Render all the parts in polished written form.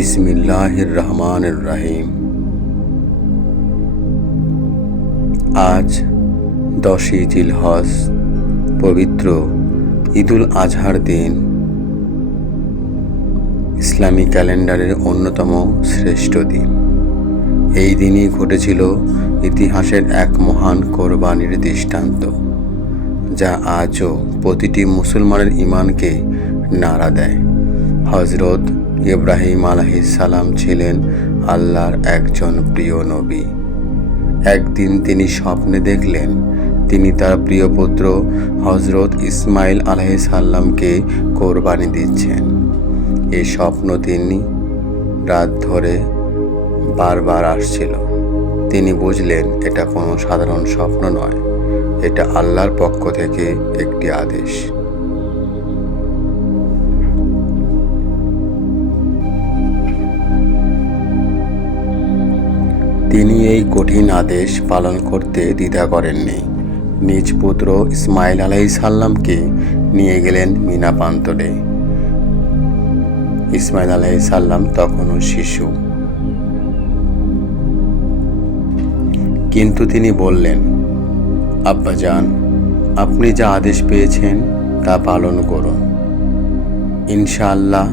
বিসমিল্লাহির রহমানির রহিম। আজ 10ই জিলহজ, পবিত্র ঈদুল আজহার দিন। ইসলামী ক্যালেন্ডারের অন্যতম শ্রেষ্ঠ দিন। এই দিনই ঘটেছিল ইতিহাসের এক মহান কোরবানির দৃষ্টান্ত, যা আজও প্রতিটি মুসলমানের ঈমানকে নাড়া দেয়। হযরত ইব্রাহিম আলাইহিস সালাম ছিলেন আল্লাহর একজন প্রিয় নবী। একদিন তিনি স্বপ্নে দেখলেন তিনি তার প্রিয় পুত্র হযরত ইসমাইল আলাইহিস সালামকে কোরবানি দিচ্ছেন। এই স্বপ্ন তিনি রাত ধরে বারবার আসছিল। তিনি বুঝলেন এটা কোনো সাধারণ স্বপ্ন নয়, এটা আল্লাহর পক্ষ থেকে একটি আদেশ। তিনি এই কঠিন আদেশ পালন করতে দ্বিধা করেননি। নিজ পুত্র ইসমাইল আলাইহিস সালামকে নিয়ে গেলেন মিনা প্রান্তরে। ইসমাইল আলাইহিস সালাম তখনও শিশু, কিন্তু তিনি বললেন, আব্বাজান, আপনি যা আদেশ পেয়েছেন তা পালন করুন। ইনশাআল্লাহ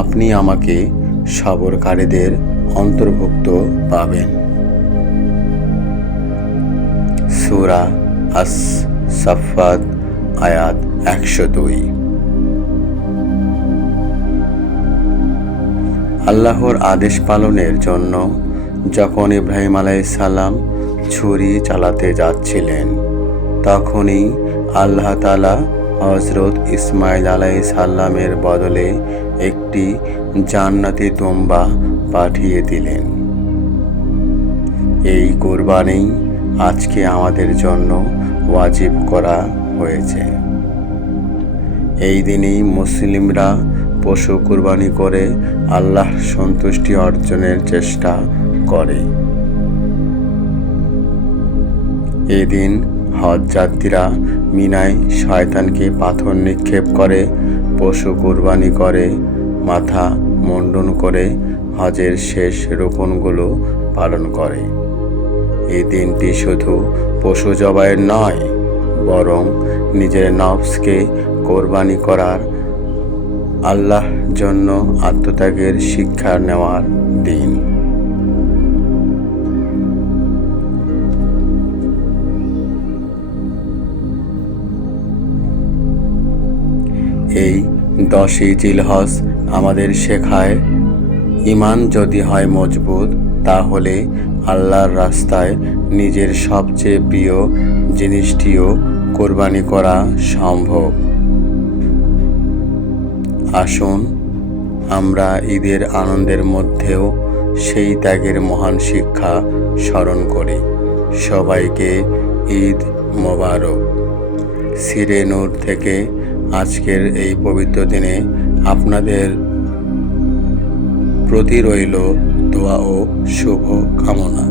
আপনি আমাকে সবরকারীদের অন্তর্ভুক্ত পাবেন। সূরা আস-সাফফাত আয়াত 102। আল্লাহর আদেশ পালনের জন্য যখন ইব্রাহিম আলাইহিস সালাম ছুরি চালাতে যাচ্ছিলেন, তখনই আল্লাহ তাআলা হযরত ইসমাইল আলাইহিস সালামের বদলে একটি জান্নাতি দুম্বা পাঠিয়ে দিলেন। এই কুরবানি আজকে আমাদের জন্য ওয়াজিব করা হয়েছে। এই দিনেই মুসলিমরা পশু কুরবানি করে আল্লাহর সন্তুষ্টি অর্জনের চেষ্টা করে। এদিন হজ যাত্রীরা মিনায় শয়তানকে পাথর নিক্ষেপ করে, পশু কুরবানি করে, মাথা মুন্ডন করে হজের শেষ রুকনগুলো পালন করে। এই দিনটি শুধু পশু জবাইয়ের নয়, বরং নিজের নফসকে কোরবানি করার, আল্লাহর জন্য আত্মত্যাগের শিক্ষা নেওয়ার দিন। এই 10ই জিলহজ আমাদের শেখায়, ঈমান যদি হয় মজবুত, তাহলে আল্লাহর রাস্তায় নিজের সবচেয়ে প্রিয় জিনিসটিও কোরবানি করা সম্ভব। আসুন আমরা ঈদের আনন্দের মধ্যেও সেই ত্যাগের মহান শিক্ষা স্মরণ করি। সবাইকে ঈদ মোবারক। সিরে নূর থেকে আজকের এই পবিত্র দিনে আপনাদের প্রতি রইল দোয়া ও শুভ কামনা।